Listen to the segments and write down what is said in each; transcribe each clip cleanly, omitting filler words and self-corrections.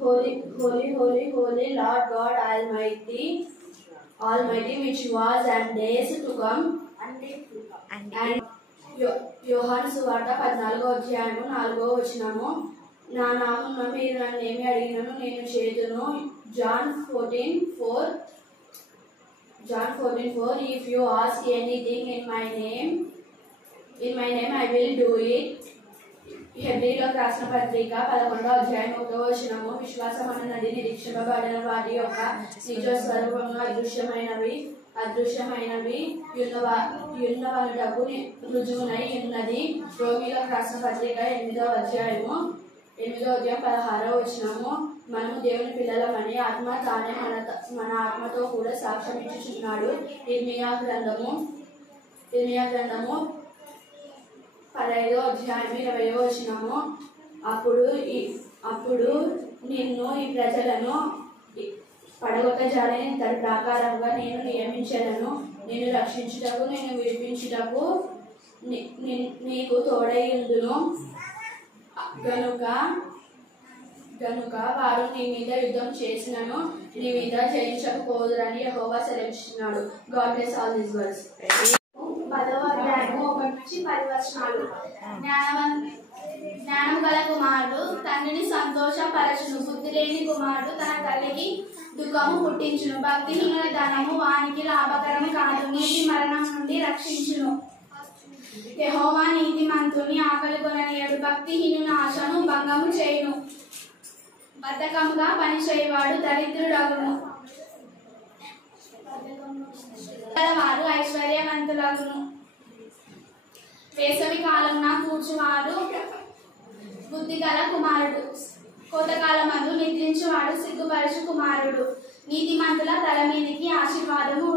Holy, holy, holy, holy Lord God Almighty, which was and days to come. And యోహాను సువార్త 14వ అధ్యాయము 4వ వచనము, నా నామమున మీరు నన్నేమి అడిగినను నేను చేతును. John 14:4 If you ask anything in my name I will do it. హెబ్రీయులకు రాసిన పత్రిక 11వ అధ్యాయం 1వ వచనము, విశ్వాసం అన్నది నిరీక్షింపబడిన వాటి యొక్క నిజ స్వరూపమును అదృశ్యమైనవి యున్నవనుటకు రుజువునై ఉన్నది. రోమీయులకు రాసిన పత్రిక 8వ అధ్యాయం 16వ వచనము, మనము దేవుని పిల్లలమని ఆత్మ తానే మన ఆత్మతో కూడా సాక్ష్యం ఇచ్చుచున్నాడు. ఇర్మియా గ్రంథము 15వ అధ్యాయం 20వ వచనము, అప్పుడు నిన్ను ఈ ప్రజలను పడగొట్ట జాలని తన ప్రకారంగా నేను నియమించలను. నేను రక్షించుటకు నేను విడిపించుటకు నీకు తోడైయుందును. గనుక వారు నీ మీద యుద్ధం చేసినను నీ మీద జయించకపోదురని యెహోవా సెలవిస్తున్నాడు. God bless all this words. 10వ అధ్యాయము 1 నుంచి 10 వచనాలు. జ్ఞానము గల కుమారుడు తండ్రిని సంతోషపరచును. బుద్ధి లేని కుమారుడు తన తల్లికి దుఃఖము పుట్టించును. భక్తిహీనుల ధనము వానికి లాభకరం కాదు. నీతి మరణం నుండి రక్షించును. యెహోవా నీతిమంతుని ఆకలి కొననీయడు. భక్తిహీనుని ఆశను భంగము చేయును. బద్ధకముగా పని చేయవాడు దరిద్రుడగును. వారు ఐశ్వర్యవంతులగును. వేసవి కాలమున కూర్చువాడు బుద్ధిగల కుమారుడు. కోతకాలమందు నిద్రించువాడు సిగ్గుపరచు కుమారుడు. నీతిమంతుల తల మీదికి ఆశీర్వాదము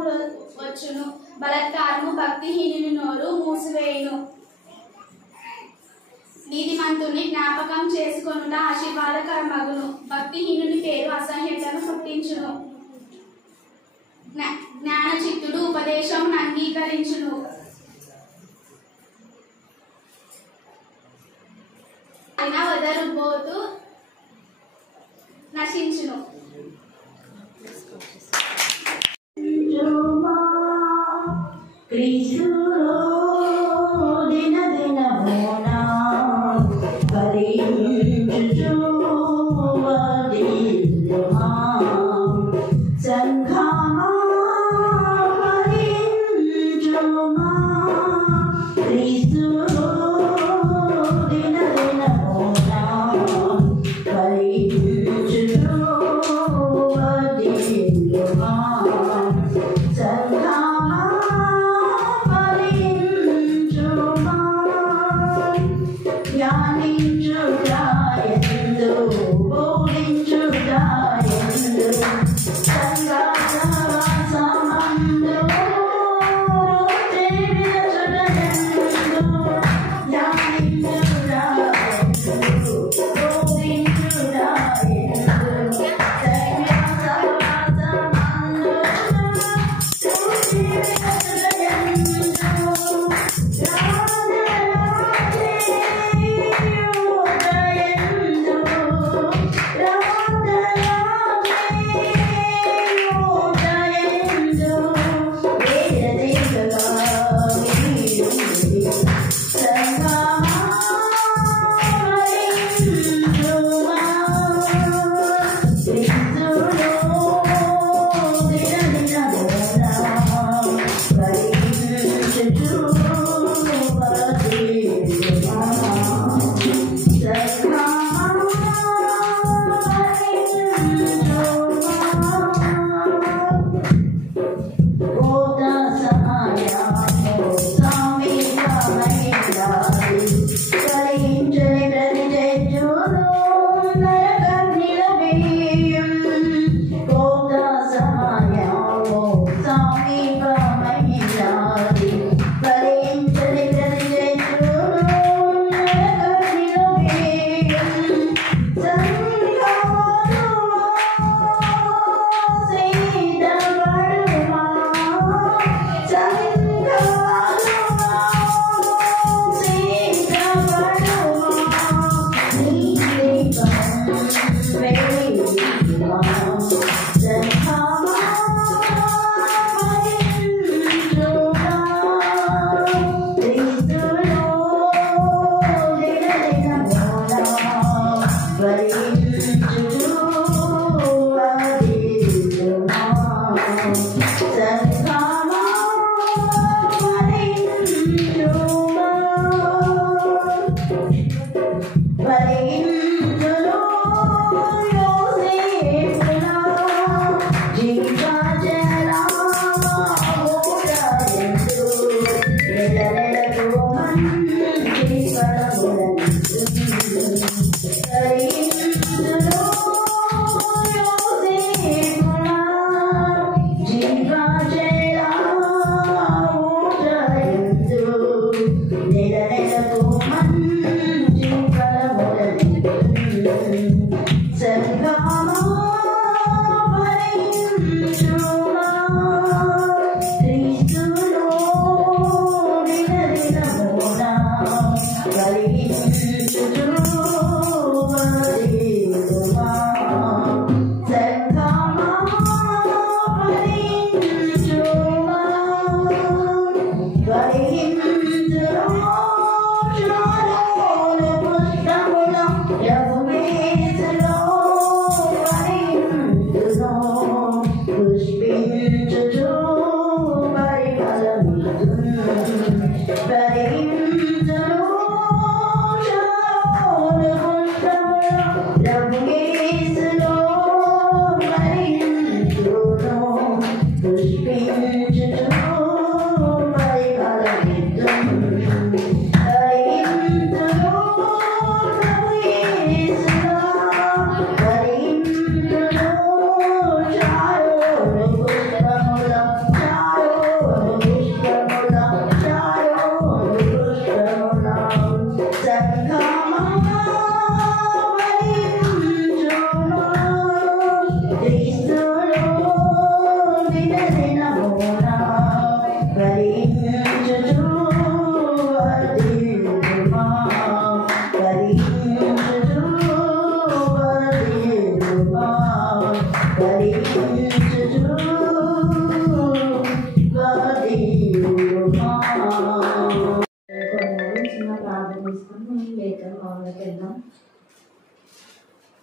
వచ్చును. బలత్కారము భక్తిహీనుని నోరు మూసివేయును. నీతిమంతుని జ్ఞాపకం చేసుకొనుట ఆశీర్వాదకరమగును. భక్తిహీనుని పేరు అసహ్యతను పుట్టించును. జ్ఞానచిత్తుడు ఉపదేశం అంగీకరించును. వదరుబోతు నశించును.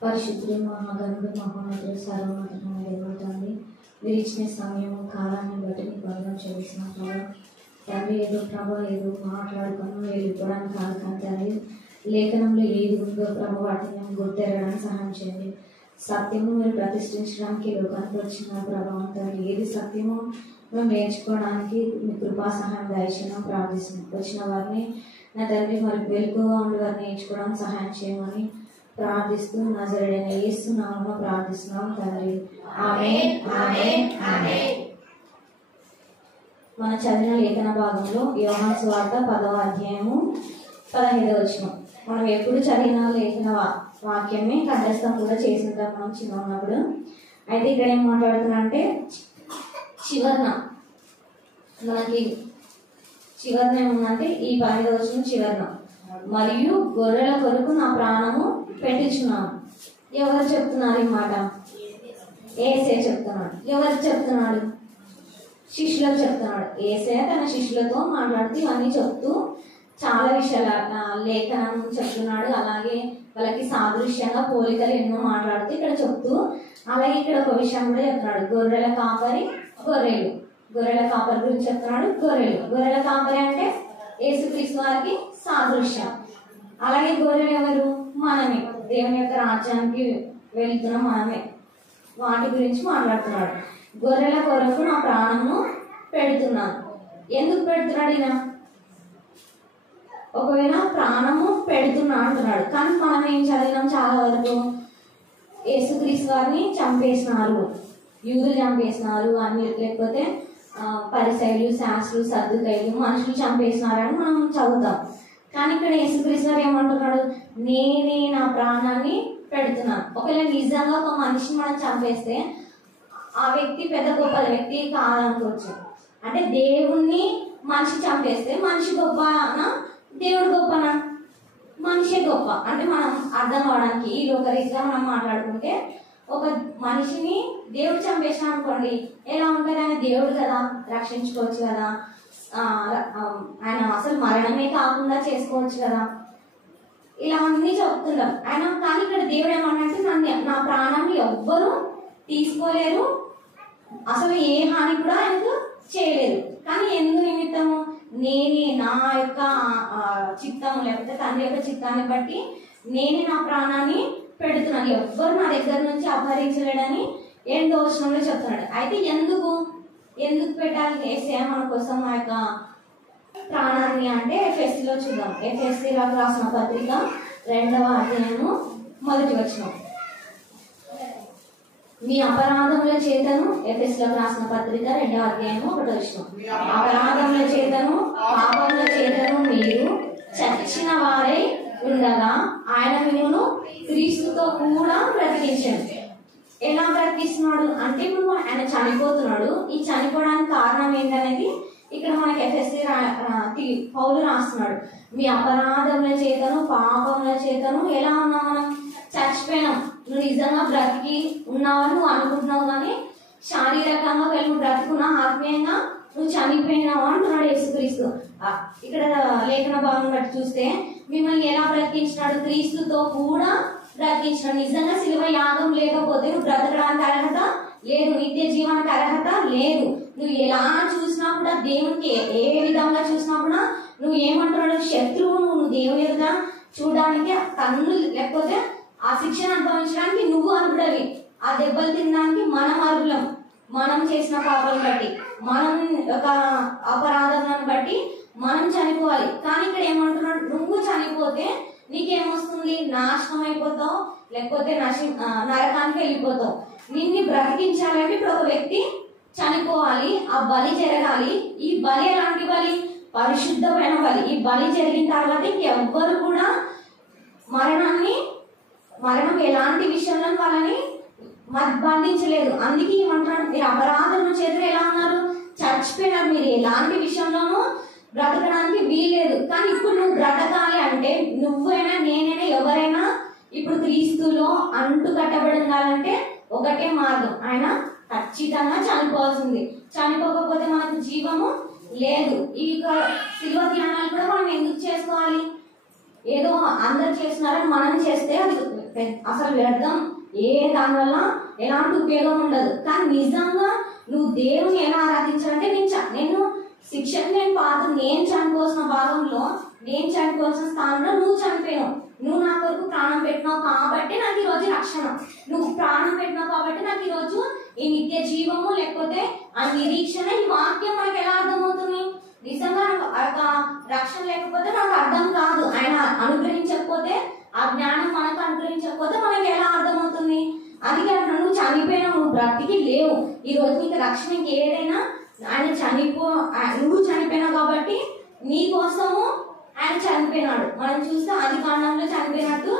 పరిశుద్ధుడు మహాగణుడు మహోన్నతుడు సర్వోన్నతుడు తండ్రి మీరు ఇచ్చిన సమయం కాలాన్ని బట్టి మీకు వందనం చెల్లిస్తున్నాం ప్రభా. తండ్రి ఏదో ప్రభా ఏదో మాట్లాడుకున్నాం వెళ్ళిపోవడానికి కాదు కానీ తండ్రి లేఖనంలో ఏది ఉందో ప్రభు వాటిని మేము గుర్తెరగడానికి సహాయం చేయండి. సత్యము మీరు ప్రతిష్ఠించడానికి లోకానికి వచ్చిన ప్రభావం తండ్రి ఏది సత్యమో మేము నేర్చుకోవడానికి మీ కృపా సహాయం దయచేయడం ప్రార్థిస్తున్నాం. వచ్చిన వారిని నా తండ్రి మరి వెలుగుగా ఉండి వారిని నేర్చుకోవడానికి సహాయం చేయమని ప్రార్థిస్తూ నజరేయుడైన యేసు నామమున ప్రార్థిస్తున్నాం తండ్రి. ఆమేన్ ఆమేన్ ఆమేన్. మన చదివిన లేఖన భాగంలో యోహాను సువార్త 10వ అధ్యాయము 15వ వచనం. మనం ఎప్పుడు చదివిన లేఖన వాక్యమే కంఠస్థం కూడా చేసింటాం మనం చిన్న ఉన్నప్పుడు. అయితే ఇక్కడ ఏం మాట్లాడుతున్నా అంటే చివరన మనకి చివరన ఏముందంటే ఈ 15వ వచనం చివరన మరియు గొర్రెల కొరకు నా ప్రాణము పెట్టించున్నాను. ఎవరు చెప్తున్నారు ఈ మాట? యేసే చెప్తున్నాడు. ఎవరు చెప్తున్నాడు? శిష్యులకు చెప్తున్నాడు. యేసే తన శిష్యులతో మాట్లాడుతూ ఇవన్నీ చెప్తూ చాలా విషయాలు లేఖనం చెప్తున్నాడు. అలాగే వాళ్ళకి సాదృశ్యంగా పోలికలు ఎన్నో మాట్లాడుతూ ఇక్కడ చెప్తూ అలాగే ఇక్కడ ఒక విషయం కూడా చెప్తున్నాడు. గొర్రెల కాపరి గొర్రెలు, గొర్రెల కాపరి గురించి చెప్తున్నాడు. గొర్రెల కాపరి అంటే యేసుక్రీస్తు వారికి సాదృశ్యం. అలాగే గొర్రెలు ఎవరు? మనమే, దేవుని యొక్క రాజ్యానికి వెళ్తున్న మనమే. వాటి గురించి మాట్లాడుతున్నాడు. గొర్రెల కొరకు నా ప్రాణమును పెడుతున్నాను. ఎందుకు పెడుతున్నాడు ఈయన? ఒకవేళ ప్రాణము పెడుతున్నా అంటున్నాడు, కానీ మనం ఏం చదివినాం చాలా వరకు యేసుక్రీస్తు వారిని చంపేసినారు, యూదులు చంపేసినారు అన్ని, లేకపోతే పరిసయ్యులు, శాస్త్రులు, సద్దుకయ్యులు మనుషులు చంపేసినారని మనం చదువుతాం. కానీ ఇక్కడ యేసుక్రీస్తు వారు ఏమంటున్నాడు? నేనే నా ప్రాణాన్ని పెడుతున్నాను. ఒకవేళ నిజంగా ఒక మనిషిని మనం చంపేస్తే ఆ వ్యక్తి పెద్ద గొప్ప వ్యక్తి కాదనుకోవచ్చు. అంటే దేవుణ్ణి మనిషి చంపేస్తే మనిషి గొప్పనా దేవుడు గొప్పనా? మనిషే గొప్ప. అంటే మనం అర్థం అవడానికి ఈ లోకరీతిగా మనం మాట్లాడుకుంటే ఒక మనిషిని దేవుడు చంపేసిన అనుకోండి ఎలా ఉంటుంది? ఆయన దేవుడు కదా, రక్షించుకోవచ్చు కదా, ఆయన అసలు మరణమే కాకుండా చేసుకోవచ్చు కదా, ఇలా అన్ని చెప్తున్నాం ఆయన. కానీ ఇక్కడ దేవుడు ఏమన్నంటే నా ప్రాణాన్ని ఎవ్వరూ తీసుకోలేరు, అసలు ఏ హాని కూడా ఆయనకు చేయలేదు. కానీ ఎందు నిమిత్తము? నేనే నా యొక్క చిత్తము లేకపోతే తండ్రి యొక్క చిత్తాన్ని బట్టి నేనే నా ప్రాణాన్ని పెడుతున్నాను, ఎవ్వరు నా దగ్గర నుంచి అపహరించలేడని 8వ వచనంలో చెప్తున్నాడు. అయితే ఎందుకు పెట్టాలి యేసయ్య మన కోసం ఆ యొక్క ప్రాణాన్ని అంటే ఎఫెసీలో చూద్దాం. ఎఫెసీలకు రాసిన పత్రిక 2వ అధ్యాయము 1వ వచనం. మీ అపరాధముల చేతను, ఎఫెసీలకు రాసిన పత్రిక 2వ అధ్యాయము 1వ వచనం. అపరాధముల చేతను పాపముల చేతను మీరు చచ్చిన వారై ఉండగా ఆయన మిమ్మును క్రీస్తుతో కూడా బ్రతికించాడు. ఎలా బ్రతికిస్తున్నాడు అంటే ఇప్పుడు ఆయన చనిపోతున్నాడు. ఈ చనిపోవడానికి కారణం ఏంటనేది ఇక్కడ మనకి ఎఫెసీ పౌలు రాస్తున్నాడు. మీ అపరాధముల చేతను పాపముల చేతను ఎలా ఉన్నాం? మనం చచ్చిపోయినాం. నువ్వు నిజంగా బ్రతికి ఉన్నావని నువ్వు అనుకుంటున్నావు, కానీ శారీరకంగా నువ్వు బ్రతుకున్నా ఆత్మీయంగా నువ్వు చనిపోయినావు అంటున్నాడు యేసుక్రీస్తు. ఇక్కడ లేఖన భాగం బట్టి చూస్తే మిమ్మల్ని ఎలా బ్రతికించినాడు? క్రీస్తుతో కూడా బ్రతికించినాడు. నిజంగా శిలువ యాగం లేకపోతే నువ్వు బ్రతకడానికి అర్హత లేదు, నిత్య జీవానికి అర్హత లేదు. నువ్వు ఎలా చూసినా కూడా దేవునికి ఏ విధంగా చూసినా కూడా నువ్వు ఏమంటున్నాడు? శత్రువు. నువ్వు దేవుని ఎదుట చూడడానికి తన్ను లేకపోతే ఆ శిక్షణ అనుభవించడానికి నువ్వు అర్హుడవి. ఆ దెబ్బలు తినడానికి మనం అర్హులం. మనం చేసిన పాపాలను బట్టి, మనం ఒక అపరాధాలను బట్టి మనం చనిపోవాలి. కానీ ఇక్కడ ఏమంటున్నాడు? నువ్వు చనిపోతే నీకేమొస్తుంది? నాశనం అయిపోతావు, లేకపోతే నరకానికి వెళ్ళిపోతావు. నిన్ను బ్రతికించాలంటే ఇప్పుడు ఒక వ్యక్తి చనిపోవాలి, ఆ బలి జరగాలి. ఈ బలి ఎలాంటి బలి? పరిశుద్ధమైన బలి. ఈ బలి జరిగిన తర్వాత ఇంకెవ్వరు కూడా మరణం ఎలాంటి విషయంలో వాళ్ళని బంధించలేదు. అందుకే ఏమంటున్నాడు? మీరు అపరాధం చేతులు ఎలా ఉన్నారు? చచ్చిపోయినారు. మీరు ఎలాంటి విషయంలోనూ బ్రతకడానికి వీలేదు. కానీ ఇప్పుడు నువ్వు బ్రతకాలి అంటే నువ్వైనా నేనైనా ఎవరైనా ఇప్పుడు క్రీస్తులో అంటు కట్టబడి ఉండాలంటే ఒకటే మార్గం, ఆయన ఖచ్చితంగా చనిపోవాల్సింది. చనిపోకపోతే మనకు జీవము లేదు. ఈ శిలువ ధ్యానాలు కూడా మనం ఎందుకు చేసుకోవాలి? ఏదో అందరు చేస్తున్నారని మనం చేస్తే అది అసలు వ్యర్థం. దానివల్ల ఎలాంటి ఉపయోగం ఉండదు. కానీ నిజంగా నువ్వు దేవుని ఎలా ఆరాధించాలంటే నేను నేను చనిపోవాల్సిన భాగంలో, నేను చనిపోవాల్సిన స్థానంలో నువ్వు చనిపోయావు. నువ్వు నా కొరకు ప్రాణం పెట్టినావు కాబట్టి నాకు ఈరోజు రక్షణ. నువ్వు ప్రాణం పెట్టినావు కాబట్టి నాకు ఈరోజు ఈ నిత్య జీవము లేకపోతే ఆ నిరీక్షణ. ఈ వాక్యం మనకు ఎలా అర్థమవుతుంది? నిజంగా రక్షణ లేకపోతే నాకు అర్థం కాదు. ఆయన అనుగ్రహించకపోతే, ఆ జ్ఞానం మనకు అనుగ్రహించకపోతే మనకి ఎలా అర్థమవుతుంది? అది నువ్వు చనిపోయినావు, నువ్వు బ్రతికి లేవు. ఈ రోజు నీకు రక్షణకి ఏదైనా ఆయన నువ్వు చనిపోయినావు కాబట్టి నీ కోసము ఆయన చనిపోయినాడు. మనం చూస్తే ఆది కాండంలో చనిపోయినట్టు,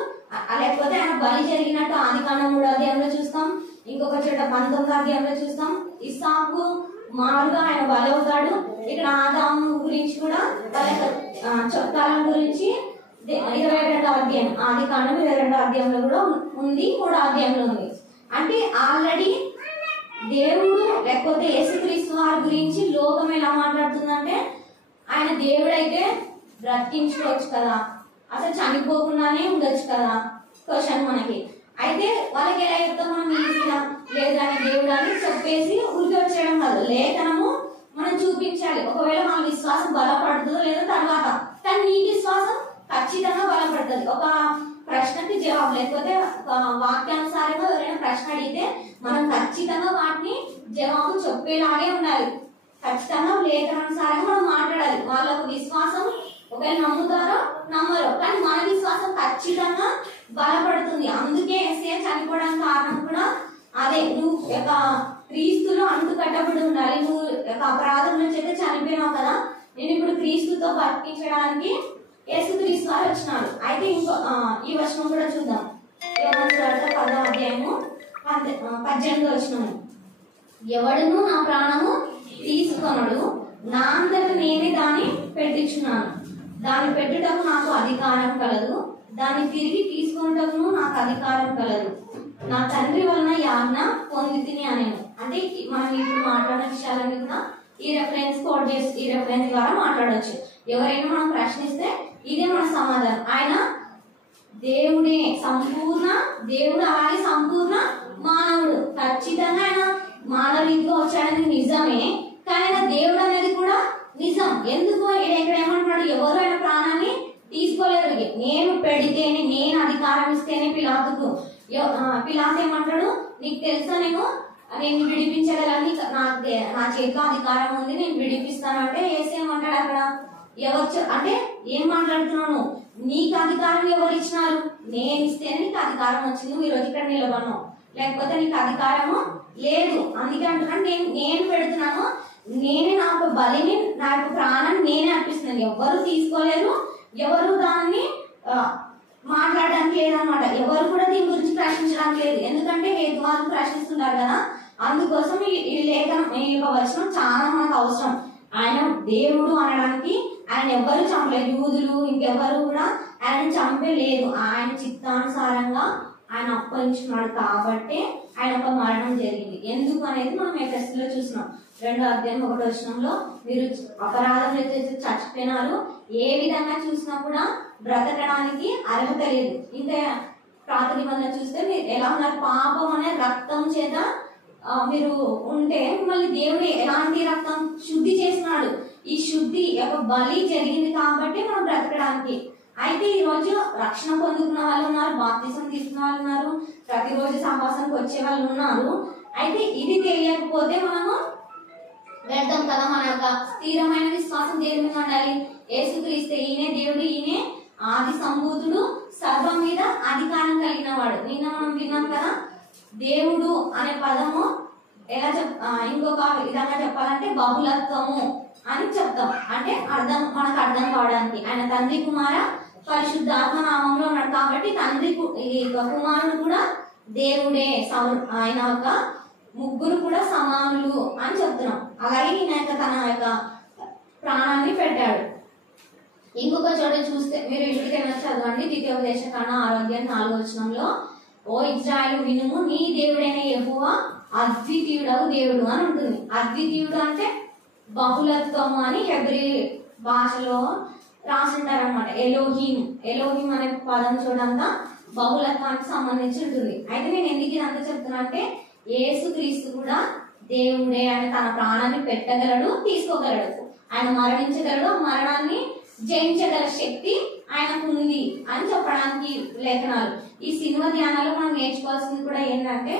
లేకపోతే ఆయన బలి జరిగినట్టు ఆది కాండం 3వ అధ్యాయంలో చూస్తాం. ఇంకొక చోట 19వ అధ్యాయంలో చూస్తాం. ఇస్సాకు మారుగా ఆయన బలి అవుతాడు. ఇక్కడ ఆదాము గురించి కూడా తలం గురించి 22వ అధ్యాయం, ఆది కాండం 22వ అధ్యాయంలో కూడా ఉంది, 3వ అధ్యాయంలో ఉంది. అంటే ఆల్రెడీ దేవుడు లేకపోతే యేసుక్రీస్తు వారి గురించి లోకం ఎలా మాట్లాడుతుందంటే ఆయన దేవుడైతే బ్రతికించుకోవచ్చు కదా, అసలు చనిపోకుండానే ఉండొచ్చు కదా క్వశ్చన్ మనకి. అయితే వాళ్ళకి ఎలా చెప్తాం మనం? ఈజీగా లేదు ఆయన దేవుడు అని చెప్పేసి ఉరికి వచ్చేయడం కాదు, లేఖనము మనం చూపించాలి. ఒకవేళ మన విశ్వాసం బలపడుతుందో లేదో తర్వాత, కానీ నీ విశ్వాసం ఖచ్చితంగా బలపడుతుంది. ఒక ప్రశ్నకి జవాబు లేకపోతే వాక్యానుసారంగా ఎవరైనా ప్రశ్న అడిగితే మనం ఖచ్చితంగా వాటిని జవాబు చెప్పేలాగే ఉండాలి. ఖచ్చితంగా లేఖనానుసారంగా మనం మాట్లాడాలి. వాళ్ళకు విశ్వాసం ఒకవేళ నమ్ముతారో నమ్మరో, కానీ మన విశ్వాసం ఖచ్చితంగా బలపడుతుంది. అందుకే యేసయ్య చనిపోవడానికి కారణం కూడా అదే. నువ్వు క్రీస్తులో అంటు కట్టబడి ఉండాలి. నువ్వు అపరాధం నుంచి అయితే చనిపోయినావు కదా, నేను ఇప్పుడు క్రీస్తుతో బతికించడానికి యేసుక్రీస్తు వారు వచ్చినాడు. అయితే ఈ వచనం కూడా చూద్దాం. యోహాను సువార్త 10వ అధ్యాయము 18వ వచనము. ఎవడును నా ప్రాణము తీసుకొనడు, నా అంతట నేనే దాన్ని పెట్టించున్నాను. దాన్ని పెట్టుటకు నాకు అధికారం కలదు, దాన్ని తిరిగి తీసుకున్నటకు నాకు అధికారం కలదు. నా తండ్రి వలన ఈ ఆజ్ఞ పొందితిని అనేను. అంటే మనం ఇప్పుడు మాట్లాడిన విషయాలన్నీ కూడా ఈ రెఫరెన్స్ కోడ్ చేసి ఈ రెఫరెన్స్ ద్వారా మాట్లాడవచ్చు. ఎవరైనా మనం ప్రశ్నిస్తే ఇదే మన సమాధానం. ఆయన దేవుడే, సంపూర్ణ దేవుడు, అలాగే సంపూర్ణ మానవుడు. ఖచ్చితంగా ఆయన మానవ రీతిలో వచ్చాడని నిజమే, కానీ ఆయన దేవుడు అనేది కూడా నిజం. ఎందుకు ఇక్కడ ఏమంటున్నాడు, ఎవరు ఆయన ప్రాణాన్ని తీసుకోలేరు. నేను పెడితేనే, నేను అధికారం ఇస్తేనే పిలాతుకు. పిలాతు ఏమంటాడు, నీకు తెలుసా నేను విడిపించగలని, నా చేతిలో అధికారం ఉంది, నేను విడిపిస్తాను అంటే ఏసేమంటాడు అక్కడ, ఎవరు అంటే ఏం మాట్లాడుతున్నాను, నీకు అధికారం ఎవరు ఇచ్చినారు, నేను ఇస్తేనే నీకు అధికారం వచ్చింది, నువ్వు ఈరోజు ఇక్కడ నిలబడినావు, లేకపోతే నీకు అధికారము లేదు. అందుకే అంటున్నాను, నేను పెడుతున్నాను, నేనే నా యొక్క బలిని, నా యొక్క ప్రాణాన్ని నేనే అర్పిస్తున్నాను. ఎవరు తీసుకోలేరు, ఎవరు దాన్ని మాట్లాడడానికి లేదనమాట. ఎవరు కూడా దీని గురించి ప్రశ్నించడానికి లేదు. ఎందుకంటే హేతువాదులు ప్రశ్నిస్తుంటారు కదా, అందుకోసం ఈ లేఖనం, ఈ యొక్క వచనం చాలా మనకు అవసరం. ఆయన దేవుడు అనడానికి ఆయన ఎవరు చంపలేదు, యూదులు ఇంకెవరు కూడా ఆయన చంపలేదు. ఆయన చిత్తానుసారంగా ఆయన అప్పగించుకున్నాడు కాబట్టి ఆయన ఒక మరణం జరిగింది. ఎందుకు అనేది మనం ఎఫెసీలో చూసినాం. 2వ అధ్యాయం 1వ వచనంలో, మీరు అపరాధం చచ్చిపోయినారు, ఏ విధంగా చూసినా కూడా బ్రతకడానికి అర్హత లేదు. ఇంకా పాత నిబంధన చూస్తే మీరు ఎలా ఉన్నారు, పాపం అనే రక్తం చేత మీరు ఉంటే మిమ్మల్ని దేవుడు ఎలాంటి రక్తం శుద్ధి చేసినాడు. ఈ శుద్ధి యొక్క బలి జరిగింది కాబట్టి మనం బ్రతకడానికి. అయితే ఈ రోజు రక్షణ పొందుకున్న వాళ్ళు ఉన్నారు, బాప్తిసం తీసుకున్న వాళ్ళు ఉన్నారు, ప్రతిరోజు సహవాసానికి వచ్చే వాళ్ళు ఉన్నారు. అయితే ఇది తెలియకపోతే మనము వ్యర్థం కదా. మన యొక్క స్థిరమైన విశ్వాసం దేని మీద ఉండాలి, యేసుక్రీస్తే. ఈయనే దేవుడు, ఈయనే ఆది సంభూతుడు, సర్వం మీద అధికారం కలిగిన వాడు. నిన్న మనం విన్నాం కదా, దేవుడు అనే పదము ఎలా ఇంకొక విధంగా చెప్పాలంటే బహుళత్వము అని చెప్తాం. అంటే మనకు అర్థం కావడానికి ఆయన తండ్రి, కుమార, పరిశుద్ధాత్మ నామంలో ఉన్నాడు కాబట్టి తండ్రి కుమారుడు కూడా దేవుడే, ఆయన యొక్క ముగ్గురు కూడా సమానులు అని చెప్తున్నాం. అలాగే ఈయన తన యొక్క ప్రాణాన్ని పెట్టాడు. ఇంకొక చోట చూస్తే మీరు ఇంటికైనా చదవండి, ద్వితీయోపదేశకాండ 6వ అధ్యాయం 4వ వచనంలో, ఓ ఇజ్రాయేలు వినుము, నీ దేవుడైన యెహోవా అద్వితీయుడవు దేవుడు అని ఉంటుంది. అద్వితీయుడు అంటే బహుళత్వము అని హెబ్రీ భాషలో రాసింటారనమాట. ఎలోహిం అనే పదం చూడంతా బహుళత్వానికి సంబంధించి ఉంటుంది. అయితే నేను ఎందుకు ఇదంతా చెప్తున్నా అంటే, యేసుక్రీస్తు కూడా దేవుడే. ఆయన తన ప్రాణాన్ని పెట్టగలడు, తీసుకోగలడు, ఆయన మరణించగలడు, మరణాన్ని జయించగల శక్తి ఆయనకు ఉంది అని చెప్పడానికి లేఖనాలు. ఈ సినిమా ధ్యానాలు మనం నేర్చుకోవాల్సింది కూడా ఏంటంటే,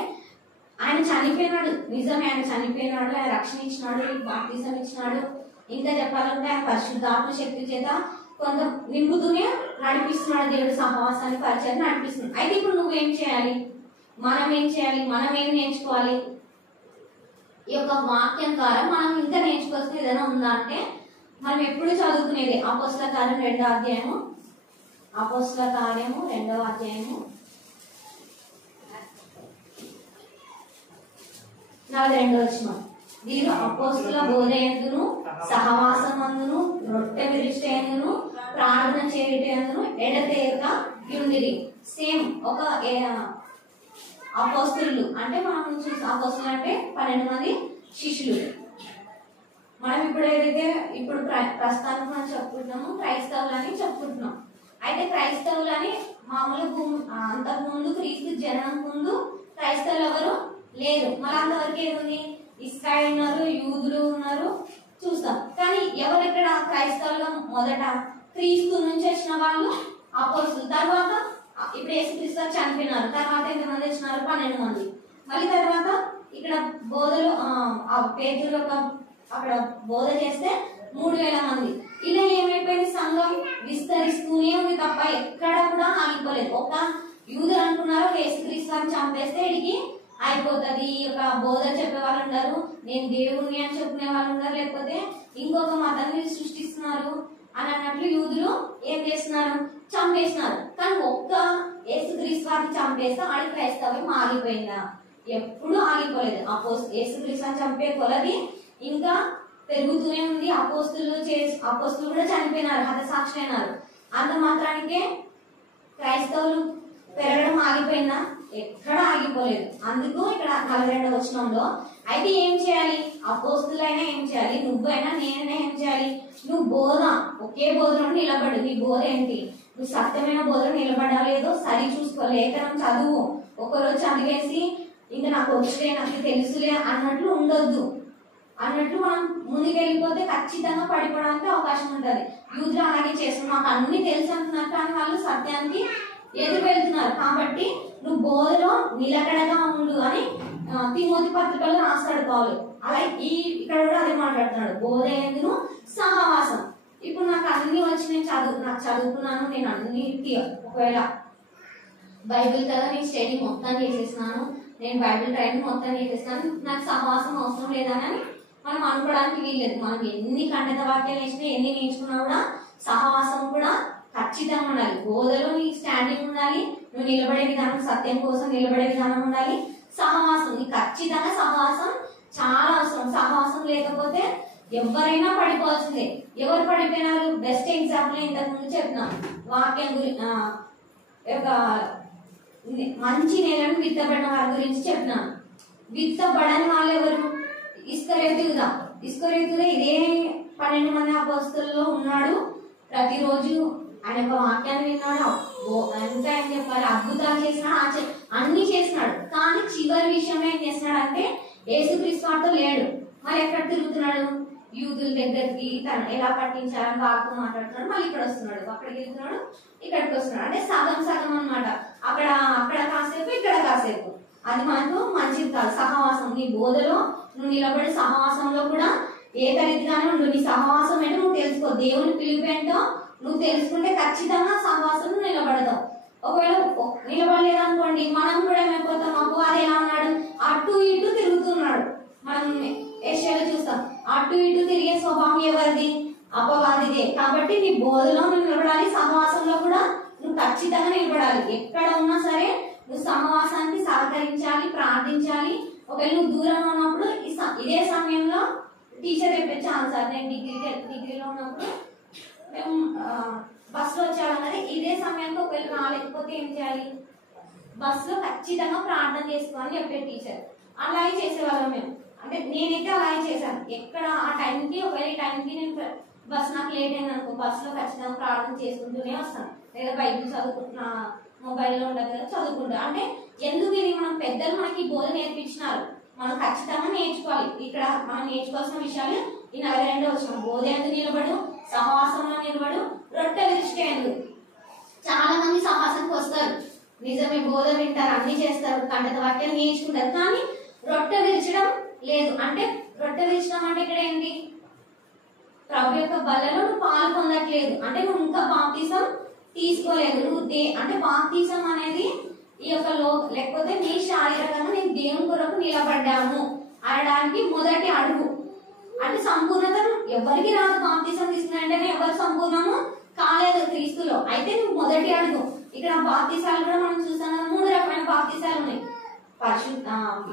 ఆయన చనిపోయినాడు, నిజమే, ఆయన చనిపోయినాడు, ఆయన రక్షణ ఇచ్చినాడు, బాప్తిసం ఇచ్చినాడు. ఇంకా చెప్పాలంటే ఆయన పరిశుద్ధాత్మ శక్తి చేత కొంత నింపుతూనే నడిపిస్తున్నాడు, దేవుడు సహవాసాన్ని పరిచయం నడిపిస్తున్నాడు. అయితే ఇప్పుడు నువ్వేం చేయాలి, మనం ఏం చేయాలి, మనం ఏం నేర్చుకోవాలి? ఈ యొక్క వాక్యం ద్వారా మనం ఇంకా నేర్చుకోవాల్సిన ఏదైనా ఉందా అంటే, మనం ఎప్పుడు చదువుకునేది అపోస్తల కార్యం 2వ అధ్యాయము, అపోస్తల కార్యము 2వ అధ్యాయము 42వ వచనం, వీరు అపోస్తల బోధయందును, సహవాసమందును, రొట్టె విరుచుటయందును, ప్రార్థన చేయుటయందును ఎడతెగక ఉండిరి. సేమ్ ఒక అపోస్తలులు అంటే మనం చూసి, అపోస్తలు అంటే 12 మంది శిష్యులు. మనం ఇప్పుడు ఏదైతే ఇప్పుడు ప్రస్తుతానికి మనం చెప్పుకుంటున్నాము క్రైస్తవులని చెప్పుకుంటున్నాం. అయితే క్రైస్తవులని మామూలు అంతకుముందు క్రీస్తు జననం ముందు క్రైస్తవులు ఎవరు లేరు. మరి అంతవరకు ఏముంది, ఇస్రాయేల్ ఉన్నారు, యూదులు ఉన్నారు చూస్తాం. కానీ ఎవరు ఇక్కడ క్రైస్తవులుగా మొదట క్రీస్తు నుంచి వచ్చిన వాళ్ళు అపోస్తలులు. తర్వాత ఇప్పుడు యేసుక్రీస్తు చనిపోయినారు, తర్వాత ఎంతమంది వచ్చినారు, 12 మంది. మళ్ళీ తర్వాత ఇక్కడ బోధలు పేతురు అక్కడ బోధ చేస్తే 3000 మంది. ఇలా ఏమైపోయింది, సంఘం విస్తరిస్తూనే ఉంది తప్ప ఎక్కడ కూడా ఆగిపోలేదు. ఒక యూదులు అనుకున్నారు యేసుక్రీస్తుని చంపేస్తే ఇడికి అయిపోతుంది, ఒక బోధ చెప్పే వాళ్ళు ఉన్నారు, నేను దేవుణ్ణి అని చెప్పుకునే వాళ్ళు ఉన్నారు, లేకపోతే ఇంకొక మతాన్ని సృష్టిస్తున్నారు అని అన్నట్లు యూదులు ఏం చేస్తున్నారు, చంపేస్తున్నారు. కానీ ఒక్క యేసుక్రీస్తుని చంపేస్తే ఆడి క్రైస్తవం ఆగిపోయిందా? ఎప్పుడు ఆగిపోలేదు. యేసుక్రీస్తుని చంపే కొలది ఇంకా పెరుగుతూనే ఉంది. అపోస్తులు కూడా చనిపోయినారు, హతసాక్షులైనారు. అంత మాత్రానికే క్రైస్తవులు పెరగడం ఆగిపోయిందా? ఎక్కడ ఆగిపోలేదు. అందుకు ఇక్కడ 42వ వచనంలో అయితే ఏం చేయాలి? అపోస్తులైనా ఏం చేయాలి? నువ్వైనా నేనైనా ఏం చేయాలి? నువ్వు బోధ, ఒకే బోధలో నిలబడు. నీ బోధ ఏంటి? నువ్వు సత్యమైన బోధలో నిలబడా లేదో సరి చూసుకో. లేఖనం చదువు. ఒకరోజు చదివేసి ఇంకా నాకు వచ్చే నాకు తెలుసులే అన్నట్లు ఉండొద్దు. అన్నట్లు మనం ముందుకు వెళ్ళిపోతే ఖచ్చితంగా పడిపోవడానికి అవకాశం ఉంటుంది. యూదులు అలాగే చేస్తున్నారు. మాకు అన్ని తెలుసు అంటున్నారు, కానీ వాళ్ళు సత్యానికి ఎదురు వెళ్తున్నారు. కాబట్టి నువ్వు బోధలో నిలకడగా ఉండు అని తిమోతి పత్రికలో రాస్తాడు పౌలు. అలా ఇక్కడ కూడా అదే మాట్లాడుతున్నాడు. బోధ ఎందును సహవాసం. ఇప్పుడు నాకు అన్ని వచ్చి నాకు చదువుకున్నాను, నేను అన్నిటి ఒకవేళ బైబిల్ కదా నేను స్టడీ మొత్తం చేసేసినాను, నేను బైబిల్ ట్రైనింగ్ మొత్తం చేసేసినాను, నాకు సహవాసం అవసరం లేదని మనం అనుకోవడానికి వీల్లేదు. మనం ఎన్ని ఖండిత వాక్యాలు వేసినా ఎన్ని నేర్చుకున్నా కూడా సహవాసం కూడా ఖచ్చితంగా ఉండాలి. బోధలో నీకు స్టాండింగ్ ఉండాలి, నువ్వు నిలబడే విధానం సత్యం కోసం నిలబడే విధానం ఉండాలి. సహవాసం నీకు ఖచ్చితంగా సహవాసం చాలా అవసరం. సహవాసం లేకపోతే ఎవరైనా పడిపోవాల్సిందే. ఎవరు పడిపోయినారు? బెస్ట్ ఎగ్జాంపుల్ ఇంతకు ముందు చెప్తున్నాను. వాక్యం మంచి నేలను విత్తబడిన వారి గురించి చెప్తున్నాను. విత్తబడని వాళ్ళు ఎవరు? ఇస్కరియోతు. ఇస్కరియోతు ఇదే 12 మంది అపోస్తలుల్లో ఉన్నాడు. ప్రతిరోజు ఆయన ఒక వాక్యాన్ని విన్నాడు. ఇంకా ఏం చెప్పాలి, అద్భుతాలు చేసినాడు, అన్ని చేసినాడు. కానీ చివరి విషయంలో ఏం చేస్తున్నాడు అంటే యేసుక్రీస్తు వారితో లేడు. మరి ఎక్కడ తిరుగుతున్నాడు? యూదుల దగ్గరికి తను ఎలా పట్టించాలని వాళ్ళతో మాట్లాడుతున్నాడు. మళ్ళీ ఇక్కడ వస్తున్నాడు, అక్కడికి వెళ్తున్నాడు, ఇక్కడికి వస్తున్నాడు. అంటే సగం సగం అనమాట. అక్కడ కాసేపు, ఇక్కడ కాసేపు. అది మనకు మంచిది కాదు. సహవాసం నీ బోధలో నువ్వు నిలబడి సహవాసంలో కూడా ఏకరీతిగానే ఉండు. నీ సహవాసం ఏంటో నువ్వు తెలుసుకో. దేవుని పిలుపు ఏంటో నువ్వు తెలుసుకుంటే ఖచ్చితంగా సహవాసం నిలబడతావు. ఒకవేళ నిలబడలేదనుకోండి, మనం కూడా ఏమైపోతాం? అప్పు అది ఎలా ఉన్నాడు? అటు ఇటు తిరుగుతున్నాడు. మనం యెషయాలో చూస్తాం. అటు ఇటు తిరిగే స్వభావం ఎవరిది? అపవాదిదే. కాబట్టి నీ బోధలో నువ్వు నిలబడాలి, సహవాసంలో కూడా నువ్వు ఖచ్చితంగా నిలబడాలి. ఎక్కడ ఉన్నా సరే నువ్వు సహవాసానికి సహకరించాలి, ప్రార్థించాలి. ఒకవేళ నువ్వు దూరంగా ఉన్నప్పుడు ఇదే సమయంలో టీచర్ చెప్పించాను సార్. నేను డిగ్రీలో ఉన్నప్పుడు మేము బస్సులో వచ్చామన్నది ఇదే సమయానికి ఒకవేళ రాలేకపోతే ఏం చేయాలి? బస్సులో ఖచ్చితంగా ప్రార్థన చేసుకోవాలని చెప్పే టీచర్. అలాగే చేసేవాళ్ళం మేము. అంటే నేనైతే అలాగే చేశాను. ఎక్కడ ఆ టైంకి ఒకవేళ ఈ టైంకి నేను బస్ నాకు లేట్ అయింది అనుకో, బస్సులో ఖచ్చితంగా ప్రార్థన చేసుకుంటూనే వస్తాను. లేదా బైబిల్ చదువుకుంటున్నా, మొబైల్లో ఉండదు కదా చదువుకుంటా. అంటే ఎందుకు ఇది మనం పెద్దలు మనకి బోధ నేర్పించినారు, మనం ఖచ్చితంగా నేర్చుకోవాలి. ఇక్కడ మనం నేర్చుకోవాల్సిన విషయాలు ఈ 42వ వచనం. బోధ ఎందుకు నిలబడు, సహవాసంలో నిలబడు, రొట్టె విరిచిటే ఎందుకు. చాలా మంది సహవాసానికి వస్తారు, నిజమే బోధ వింటారు, అన్ని చేస్తారు, ఖండిత వాక్యాలు నేర్చుకుంటారు, కానీ రొట్టె విరచడం లేదు. అంటే రొట్టె విరచడం అంటే ఇక్కడ ఏంటి? ప్రభు యొక్క బలలో నువ్వు పాలు పొందట్లేదు. అంటే నువ్వు ఇంకా బాప్తిసం తీసుకోలేదు. నువ్వు అంటే బాప్తిసం అనేది ఈ యొక్క లేకపోతే నీ శారీరకంగా నేను దేవుని కొరకు నిలబడ్డాము అనడానికి మొదటి అడుగు. అంటే సంపూర్ణత ఎవరికి రాదు. బాప్తిసం తీసుకున్న వెంటనే ఎవరు సంపూర్ణము కాలేదు క్రీస్తులో. అయితే నువ్వు మొదటి అడుగు. ఇక్కడ బాప్తిసాలు కూడా మనం చూస్తాం కదా, 3 రకమైన బాప్తిసాలు ఉన్నాయి.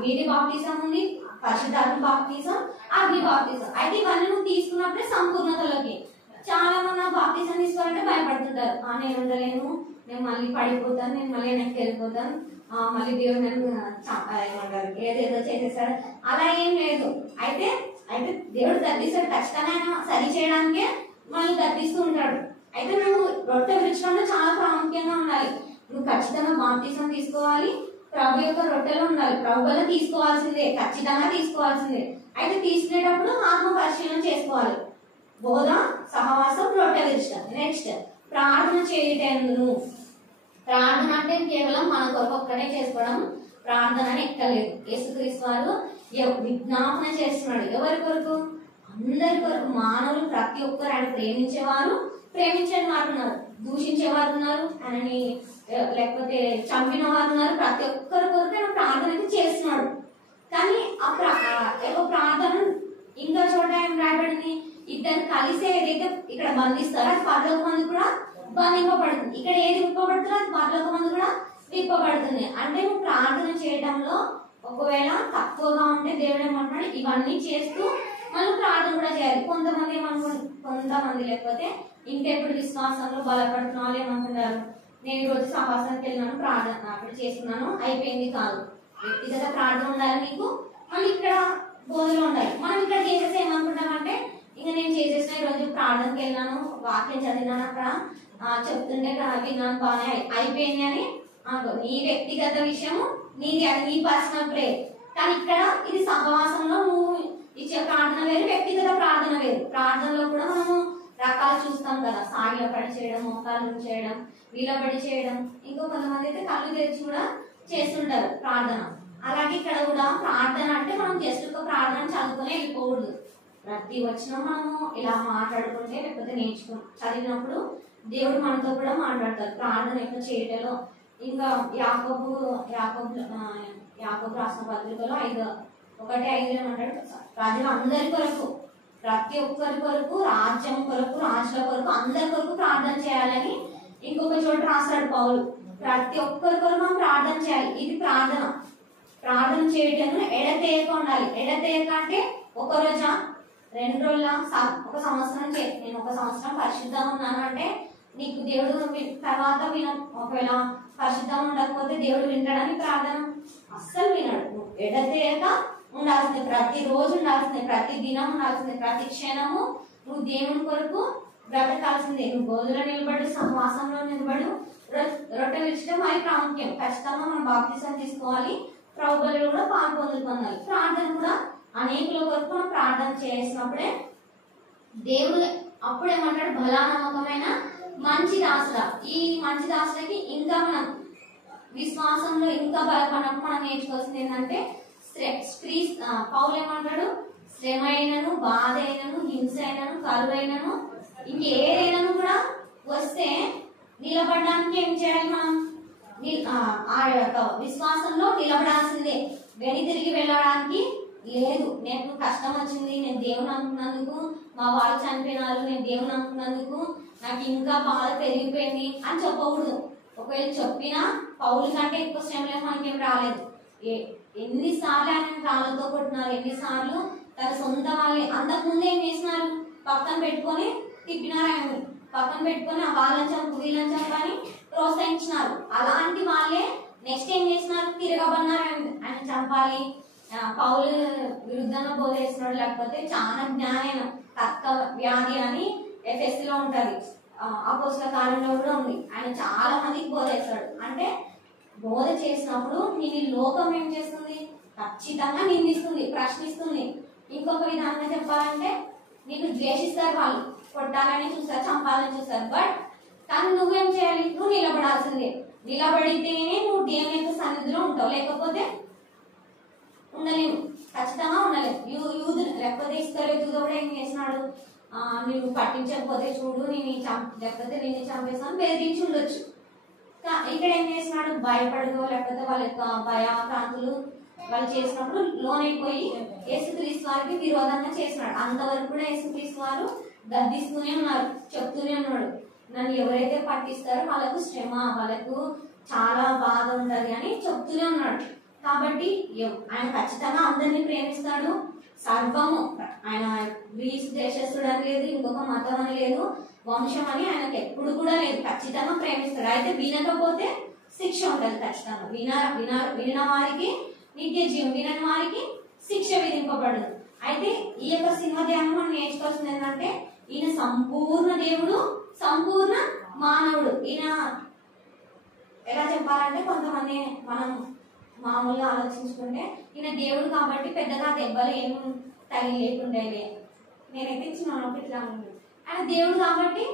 నీటి బాప్తిసం ఉంది, పరిశుద్ధాత్మ బాప్తిసం, అగ్ని బాప్తిసం. అయితే ఇవన్నీ నువ్వు తీసుకున్నప్పుడే సంపూర్ణతలోకి. చాలా మంది బాప్తిసం తీసుకోవాలంటే భయపడుతుంటారు. నేను ఉండలేను, నేను మళ్ళీ పడిపోతాను, నేను మళ్ళీ వెనక్కి వెళ్ళిపోతాను, మళ్ళీ దేవుడు నన్ను ఏమంటారు ఏదేదో చేసేస్తాడు. అలా ఏం లేదు. అయితే దేవుడు గద్దిస్తాడు, ఖచ్చితంగా ఆయన సరి చేయడానికే మళ్ళీ గద్దిస్తూ ఉంటాడు. అయితే నువ్వు రొట్టె విరచడంలో చాలా ప్రాముఖ్యంగా ఉండాలి. నువ్వు ఖచ్చితంగా బాప్తిసం తీసుకోవాలి, ప్రభు యొక్క రొట్టెలో ఉండాలి, ప్రభువులో తీసుకోవాల్సిందే, ఖచ్చితంగా తీసుకోవాల్సిందే. అయితే తీసుకునేటప్పుడు ఆత్మ పరిశీలన చేసుకోవాలి. బోధ, సహవాసం, రొట్టె విరచడం. నెక్స్ట్ ప్రార్థన చేయటందును. ప్రార్థన అంటే కేవలం మన కొరకు ఒక్కడే చేసుకోవడం ప్రార్థన అని ఎక్కలేదు. యేసుక్రీస్తు వారు విజ్ఞాపన చేస్తున్నాడు. ఎవరి కొరకు? అందరి కొరకు. మానవులు ప్రతి ఒక్కరు ఆయన ప్రేమించేవారు, ప్రేమించని వారు ఉన్నారు, దూషించేవారు ఉన్నారు, ఆయనని లేకపోతే చంపిన వారు ఉన్నారు. ప్రతి ఒక్కరి కొరకు ఆయన ప్రార్థన చేస్తున్నాడు. కానీ ఆ ప్రార్థన ఇంకా చోట ఏం రాయబడింది? ఇద్దరు కలిసి ఏదైతే ఇక్కడ బంధిస్తారో అది పరలోక మంది కూడా బంధింపబడుతుంది. ఇక్కడ ఏది విప్పబడుతుందో అది పరలోక మంది కూడా విప్పబడుతుంది. అంటే నువ్వు ప్రార్థన చేయడంలో ఒకవేళ తక్కువగా ఉంటే దేవుడు ఏమంటున్నాడు, ఇవన్నీ చేస్తూ మనం ప్రార్థన కూడా చేయాలి. కొంతమంది లేకపోతే ఇంకెప్పుడు విశ్వాసంలో బలపడుతున్న వాళ్ళు ఏమంటున్నారు, నేను ఈరోజు సహవాసానికి వెళ్ళినాను, ప్రార్థన అక్కడ చేస్తున్నాను, అయిపోయింది కాదు. వ్యక్తిగత ప్రార్థన ఉండాలి నీకు, మళ్ళీ ఇక్కడ బోధలు ఉండాలి. మనం ఇక్కడ చేసేసి ఏమనుకుంటామంటే ఇంకా నేను చేసేసిన ఈరోజు ప్రార్థనకి వెళ్ళినాను, వాక్యం చదివినాను, అక్కడ చెప్తుంటే విన్నాను, బాగానే అయిపోయింది అని అనుకో. నీ వ్యక్తిగత విషయము నీది, అది నీ పర్సనల్ ప్రేయర్. కానీ ఇక్కడ ఇది సహవాసంలో నువ్వు ఇచ్చే ప్రార్థన వేరు, వ్యక్తిగత ప్రార్థన వేరు. ప్రార్థనలో కూడా మనము రకాలు చూస్తాం కదా, సాగిలపడి చేయడం, మోకాలు చేయడం, వీలబడి చేయడం, ఇంకో కొంతమంది అయితే కళ్ళు తెరిచి కూడా చేస్తుంటారు ప్రార్థన. అలాగే ఇక్కడ కూడా ప్రార్థన అంటే మనం జస్ట్ ఒక ప్రార్థన చదువుకునే వెళ్ళిపోకూడదు. ప్రతి వచ్చిన మనము ఇలా మాట్లాడుకుంటే లేకపోతే చదివినప్పుడు దేవుడు మనతో కూడా మాట్లాడతారు. ప్రార్థన ఎట్లా చేయటలో ఇంకా యాకోబు రాసిన పత్రికలో 1:5 ఏమంటాడు, ప్రజలు అందరి కొరకు, ప్రతి ఒక్కరి కొరకు, రాజ్యం కొరకు, రాజుల కొరకు, అందరి కొరకు ప్రార్థన చేయాలని ఇంకొక చోట రాస్తాడు పౌలు. ప్రతి ఒక్కరి కొరకు మనం ప్రార్థన చేయాలి. ఇది ప్రార్థన. ప్రార్థన చేయటం ఎడతేయక ఉండాలి. ఎడతేయక అంటే ఒక రోజా, 2 రోజుల, ఒక సంవత్సరం నేను 1 సంవత్సరం పరిశుద్ధంగా ఉన్నాను అంటే నీకు దేవుడు తర్వాత ఒకవేళ పరిశుద్ధంగా ఉండకపోతే దేవుడు వింటాడని ప్రార్థన అస్సలు వినడు. నువ్వు ఎడతేయక ఉండాల్సిందే, ప్రతి రోజు ఉండాల్సిందే, ప్రతి దినం ఉండాల్సిందే, ప్రతి క్షణము నువ్వు దేవుని కొరకు బ్రతకాల్సిందే. నువ్వు బోధలో నిలబడు, సహవాసంలో నిలబడు. రొట్టె విరచడం మరి ప్రాముఖ్యం. ఖచ్చితంగా మనం బాప్తిసం తీసుకోవాలి, ప్రభువులో కూడా పొందాలి. ప్రార్థన కూడా అనేకుల కొరకు మనం ప్రార్థన చేసినప్పుడే దేవుడు అప్పుడేమంటాడు, బలానమ్మకమైన మంచి దాసుడా. ఈ మంచి దాసులకి ఇంకా మనం విశ్వాసంలో ఇంకా బలపడినప్పుడు మనం నేర్చుకోవాల్సింది ఏంటంటే పౌలు ఏమంటాడు, శ్రమ అయినను, బాధ అయినను, హింస అయినను, కరువైనను, ఇంకేదైనాను కూడా వస్తే నిలబడడానికి ఏం చేయాలి, మనం ఆ యొక్క విశ్వాసంలో నిలబడాల్సిందే. తిరిగి వెళ్ళడానికి లేదు. నేను కష్టం వచ్చింది, నేను దేవుని అనుకున్నందుకు, మా వాళ్ళు చనిపోయినారు, నేను దేవుని అనుకున్నందుకు నాకు ఇంకా బాధ పెరిగిపోయింది అని చెప్పకూడదు. ఒకవేళ చెప్పినా పౌలు కంటే ఎక్కువ శ్రమలేమో మనకేం రాలేదు. ఎన్నిసార్లు ఆయన కాళ్ళతో కొట్టినారు, ఎన్నిసార్లు తన సొంత వాళ్ళే అంతకుముందు ఏం చేసినారు, పక్కన పెట్టుకొని తిప్పినారు, ఆయన పక్కన పెట్టుకొని ఆ వాళ్ళని చంపు వీళ్ళని చంపని ప్రోత్సహించినారు. అలాంటి వాళ్ళే నెక్స్ట్ ఏం చేసినారు, తిరగబడినారు, ఆయన చంపాలి, పౌలు విరుద్ధంగా బోధ చేస్తున్నాడు, లేకపోతే చాలా జ్ఞానైన తర్క వ్యాధి అని ఎఫ్ఎస్సి లో ఉంటది, అపోస్తల కార్యంలో కూడా ఉంది. ఆయన చాలా మందికి బోధ చేస్తాడు. అంటే బోధ చేసినప్పుడు నీ లోకం ఏం చేస్తుంది, ఖచ్చితంగా నిందిస్తుంది, ప్రశ్నిస్తుంది. ఇంకొక విధానంగా చెప్పాలంటే నీకు ద్వేషిస్తారు, వాళ్ళు కొట్టాలని చూస్తారు, చంపాలని చూస్తారు. బట్ కానీ నువ్వేం చేయాలి, నువ్వు నిలబడాల్సిందే. నిలబడితేనే నువ్వు దేవుని యొక్క సన్నిధిలో ఉంటావు, లేకపోతే ఉండలేము, ఖచ్చితంగా ఉండలేము. యూదు లేకపోతే ఇస్కరియోతు కూడా ఏం చేసినాడు, నువ్వు పట్టించకపోతే చూడు లేకపోతే నిన్ను చంపేస్తాను బెదిరించి ఉండొచ్చు. ఇక్కడ ఏం చేసినాడు, భయపడదో లేకపోతే వాళ్ళ యొక్క భయాక్రాంతులు వాళ్ళు చేసినప్పుడు లోనైపోయి యేసుక్రీస్తు వారికి విరోధంగా చేసినాడు. అంతవరకు కూడా యేసుక్రీస్తు వారు గద్దిస్తూనే ఉన్నారు, చెప్తూనే ఉన్నాడు, నన్ను ఎవరైతే పట్టిస్తారో వాళ్ళకు శ్రమ, వాళ్ళకు చాలా బాధ ఉంటది అని చెప్తూనే ఉన్నాడు. కాబట్టి ఆయన ఖచ్చితంగా అందరినీ ప్రేమిస్తాడు. సర్వము ఆయన గ్రీసు దేశస్తుడు అని లేదు, ఇంకొక మతం అని లేదు, వంశం అని ఆయనకు ఎప్పుడు కూడా లేదు, ఖచ్చితంగా ప్రేమిస్తాడు. అయితే వినకపోతే శిక్ష ఉంటది ఖచ్చితంగా. వినిన వారికి నిత్య జీవం, వినని వారికి శిక్ష విధింపబడదు. అయితే ఈ యొక్క సింహధ్యానం మనం నేర్చుకోవాల్సింది ఏంటంటే ఈయన సంపూర్ణ దేవుడు, సంపూర్ణ మానవుడు. ఈయన ఎలా చెప్పాలంటే కొంతమంది మనం మామూలుగా ఆలోచించుకుంటే ఈయన దేవుడు కాబట్టి పెద్దగా దెబ్బలు ఏమి తగిలి లేకుండేలే, నేనైతే చిన్నప్పుడు ఇట్లా ఉంది. ఆయన దేవుడు కాబట్టి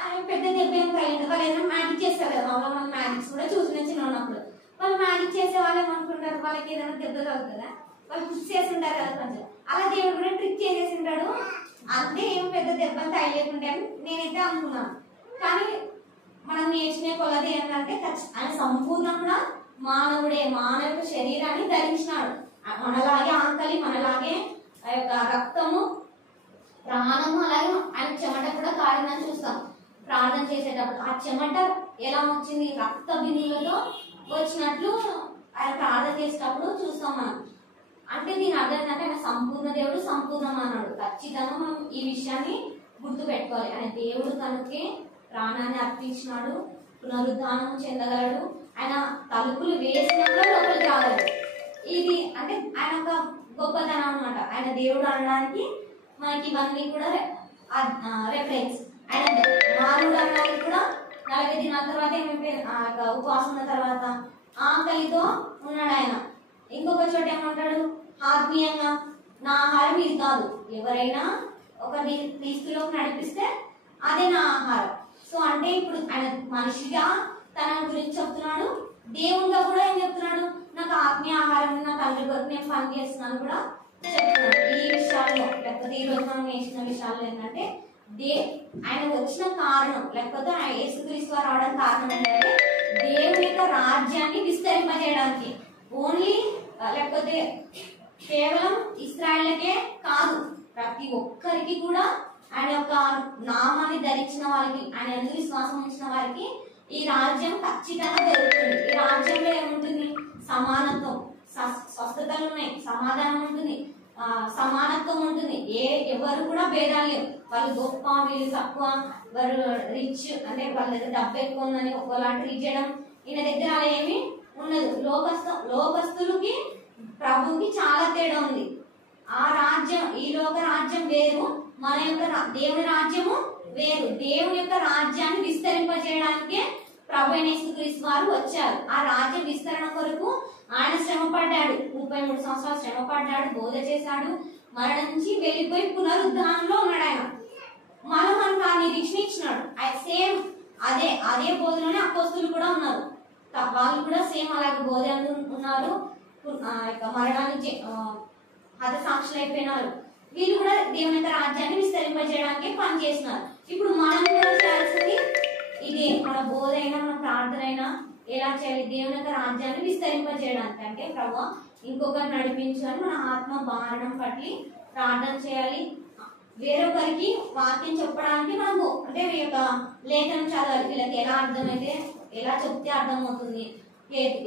ఆయన పెద్ద దెబ్బ ఏం తగిలింది. వాళ్ళు ఏదైనా మ్యాజిక్ చేస్తారు కదా, మామూలుగా మనం మ్యాజిక్స్ కూడా చూసిన చిన్న ఉన్నప్పుడు వాళ్ళు మ్యాజిక్ చేసే వాళ్ళు ఏమనుకుంటారు, వాళ్ళకి ఏదైనా దెబ్బ తగ్గుతుందా, వాళ్ళు ట్రిక్ చేసి ఉంటారు కదా కొంచెం, అలా దేవుడు కూడా ట్రిక్ చేసేసి ఉంటాడు, అంతే ఏం పెద్ద దెబ్బలు తగిలేకుంటే అని నేనైతే అనుకున్నాను. కానీ మనం నేర్చుకునే కొలది ఏంటంటే ఆయన సంపూర్ణంగా మానవుడే, మానవ శరీరాన్ని ధరించినాడు. మనలాగే ఆకలి, మనలాగే ఆ యొక్క రక్తము, ప్రాణము, అలాగే ఆయన చెమట కూడా కారిందని చూస్తాం ప్రార్థన చేసేటప్పుడు. ఆ చెమట ఎలా వచ్చింది, రక్త బిందువులతో వచ్చినట్లు ఆయన ప్రార్థన చేసేటప్పుడు చూస్తాం మనం. అంటే దీని అర్థం ఏంటంటే ఆయన సంపూర్ణ దేవుడు, సంపూర్ణ మానవుడు. ఖచ్చితంగా మనం ఈ విషయాన్ని గుర్తు పెట్టుకోవాలి. ఆయన దేవుడు కనుకే ప్రాణాన్ని అర్పించినాడు, పునరుద్ధానం చెందగలడు. ఆయన తలుపులు వేసినా కూడా లోపలికి రాగలడు. ఇది అంటే ఆయన ఒక గొప్పతనం అనమాట. ఆయన దేవుడు అనడానికి మనకి ఇవన్నీ కూడా రెఫరెన్స్. ఆయన మానవుడు అనడానికి కూడా 40 దినాల తర్వాత ఏమైపోయింది, ఉపవాసం ఉన్న తర్వాత ఆకలితో ఉన్నాడు ఆయన. ఇంకొక చోట ఏమంటాడు, ఆత్మీయంగా నా ఆహారం ఇది కాదు, ఎవరైనా ఒక క్రీస్తులోకి నడిపిస్తే అదే నా ఆహారం. సో అంటే ఇప్పుడు ఆయన మనిషిగా తన గురించి చెప్తున్నాడు, దేవునిగా కూడా ఏం చెప్తున్నాడు, నాకు ఆత్మీయ ఆహారం నా తండ్రి కొరకు నేను పని చేస్తున్నాను కూడా చెప్తున్నాడు. ఈ విషయాల్లో లేకపోతే ఈ రోజు మనం వేసిన విషయాల్లో ఏంటంటే ఆయన వచ్చిన కారణం లేకపోతే ఆయన యేసుక్రీస్తు రావడానికి కారణం ఏంటంటే దేవుని యొక్క రాజ్యాన్ని విస్తరింపజేయడానికి. ఓన్లీ లేకపోతే కేవలం ఇశ్రాయేలుకే కాదు, ప్రతి ఒక్కరికి కూడా ఆయన యొక్క నామాన్ని ధరించిన వారికి, ఆయన ఎందుకు విశ్వాసం ఉంచిన వారికి ఈ రాజ్యం ఖచ్చితంగా దొరుకుతుంది. ఈ రాజ్యంలో ఏముంటుంది, సమానత్వం, స్వస్థతలు ఉన్నాయి, సమాధానం ఉంటుంది, సమానత్వం ఉంటుంది. ఎవరు కూడా భేదాలు లేవు. వాళ్ళు గొప్ప, వీళ్ళు తక్కువ, వారు రిచ్ అంటే వాళ్ళ దగ్గర డబ్బు ఎక్కువ ఉందని ఒకలాంటి రీచ్ చేయడం ఈయన దగ్గర అలా ఏమి ఉండదు. లోకస్తులకి ప్రభుకి చాలా తేడా ఉంది. ఆ రాజ్యం, ఈ లోక రాజ్యం వేరు, మన యొక్క దేవుని రాజ్యము వేరు. దేవుని యొక్క రాజ్యాన్ని విస్తరింపజేయడానికే ప్రభు యేసుక్రీస్తు వారు వచ్చారు. ఆ రాజ్య విస్తరణ కొరకు ఆయన శ్రమ పడ్డాడు, 33 సంవత్సరాలు శ్రమ పడ్డాడు, బోధ చేశాడు, మరణం నుంచి వెళ్ళిపోయి పునరుద్ధానంలో ఉన్నాడు. ఆయన మనకు ఆ నిరీక్షణ ఇచ్చినాడు. ఆయన సేమ్ అదే బోధలోనే అపోస్తులు కూడా ఉన్నారు. వాళ్ళు కూడా సేమ్ అలాగే బోధ ఉన్నారు, మరణాన్ని హతసాక్షులు అయిపోయినారు. వీళ్ళు కూడా దేవుని యొక్క రాజ్యాన్ని విస్తరింపజేయడానికి పని చేస్తున్నారు. ఇప్పుడు మనం కూడా చేయాల్సింది ఇది, మన బోధ అయినా మన ప్రార్థన అయినా ఎలా చేయాలి, దేవుని యొక్క రాజ్యాన్ని విస్తరింపజేయడానికి. అంటే ప్రభువా ఇంకొకరు నడిపించాలి, మన ఆత్మ భారణం పట్టి ప్రార్థన చేయాలి. వేరొకరికి వాక్యం చెప్పడానికి మనము అంటే ఈ యొక్క లేఖనం చదవాలి. వీళ్ళకి ఎలా అర్థమైతే ఎలా చెప్తే అర్థమవుతుంది.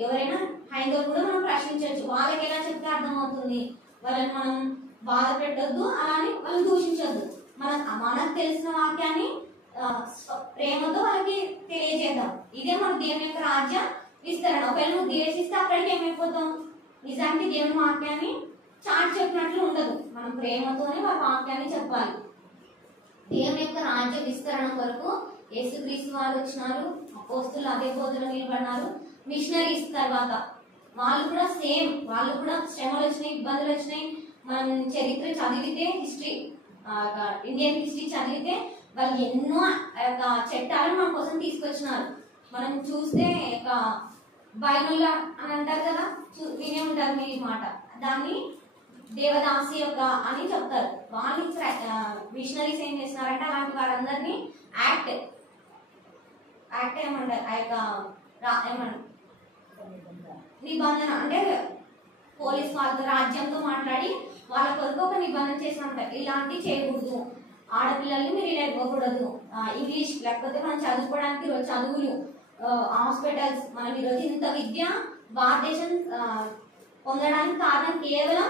ఎవరైనా హైందవులు కూడా మనం ప్రశ్నించవచ్చు, వాళ్ళకి ఎలా చెప్తే అర్థమవుతుంది, వాళ్ళని మనం బాధ పెట్టొద్దు, అలానే వాళ్ళని దూషించొద్దు. మనకు తెలిసిన వాక్యాన్ని ప్రేమతో వాళ్ళకి తెలియజేద్దాం. ఇదే మన దేవుని యొక్క రాజ్య విస్తరణ. ఒకవేళ నువ్వు ద్వేషిస్తే అక్కడికి ఏమైపోతాం, నిజానికి దేవుని వాక్యాన్ని చాటి చెప్పినట్లు ఉండదు. మనం ప్రేమతోనే వాళ్ళ వాక్యాన్ని చెప్పాలి. దేవుని యొక్క రాజ్య విస్తరణ కొరకు యేసుక్రీస్తు వారు వచ్చినారు, అపోస్తులు అదే బోధలో నిలబడినారు. మిషనరీస్ తర్వాత వాళ్ళు కూడా సేమ్, వాళ్ళు కూడా శ్రమలు వచ్చినాయి, ఇబ్బందులు వచ్చినాయి. మనం చరిత్ర చదివితే, హిస్టరీ ఇండియన్ హిస్టరీ చదివితే వాళ్ళు ఎన్నో చట్టాలను మన కోసం తీసుకొచ్చినారు. మనం చూస్తే బైబిల్ అని అంటారు కదా, వినే ఉంటారు మీ మాట, దాన్ని దేవదాసి యొక్క అని చెప్తారు. వాళ్ళు మిషనరీస్ ఏం చేస్తున్నారంటే అలాంటి వారందరినీ యాక్ట్ ఏమంటారు, ఆ యొక్క ఏమంటారు నిబంధన అంటే పోలీస్ వాళ్ళతో రాజ్యంతో మాట్లాడి వాళ్ళ కొరకు ఒక నిబంధన చేసినట్టు, ఇలాంటివి చేయకూడదు, ఆడపిల్లల్ని మీరు ఇలా ఇవ్వకూడదు, ఇంగ్లీష్ లేకపోతే మనం చదువుకోవడానికి ఈరోజు చదువులు, హాస్పిటల్స్, మనం ఈరోజు ఇంత విద్య భారతదేశం పొందడానికి కారణం కేవలం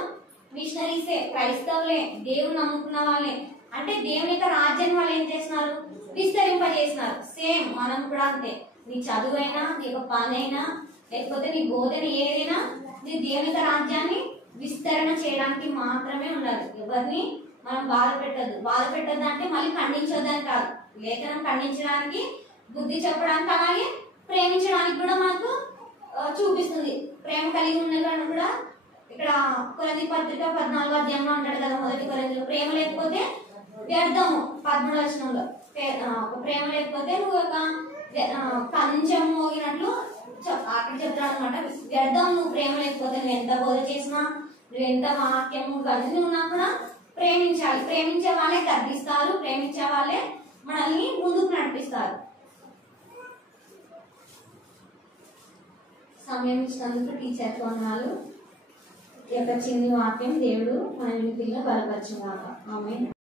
మిషనరీసే, క్రైస్తవులే, దేవుని నమ్ముకున్న వాళ్ళే. అంటే దేవుని యొక్క రాజ్యాన్ని వాళ్ళు ఏం చేస్తున్నారు, విస్తరింపజేస్తున్నారు. సేమ్ మనం కూడా అంతే. నీ చదువైనా, నీ యొక్క పని అయినా, లేకపోతే నీ బోధన ఏదైనా నీ దేవుని యొక్క రాజ్యాన్ని విస్తరణ చేయడానికి మాత్రమే ఉండాలి. ఎవరిని మనం బాధ పెట్టద్దు అంటే మళ్ళీ ఖండించొద్దని కాదు, లేఖనం ఖండించడానికి, బుద్ధి చెప్పడానికి, అలాగే ప్రేమించడానికి కూడా మనకు చూపిస్తుంది. ప్రేమ కలిగి ఉన్న కూడా ఇక్కడ కొరింథీ పత్రిక 14వ అధ్యాయంలో అంటాడు కదా, మొదటి కొరింథీలో, ప్రేమ లేకపోతే వ్యర్థము. 13వ వచనంలో ప్రేమ లేకపోతే నువ్వు ఒక కంచం మోగినట్లు అక్కడ చెప్తాడు అనమాట. వ్యర్థం నువ్వు ప్రేమ లేకపోతే, నువ్వు ఎంత బోధ చేసినా, నువ్వు ఎంత వాక్యము కలిసి ఉన్నా కూడా ప్రేమించాలి. ప్రేమించే వాళ్ళే గర్దిస్తారు, ప్రేమించే వాళ్ళే మనల్ని ముందుకు నడిపిస్తారు. సమయం ఇచ్చినందుకు టీచర్ వందనాలు. ఈ యొక్క చిన్ని వాక్యం దేవుడు మన ఇంటిలో బలపరచుగాక. ఆమేన్.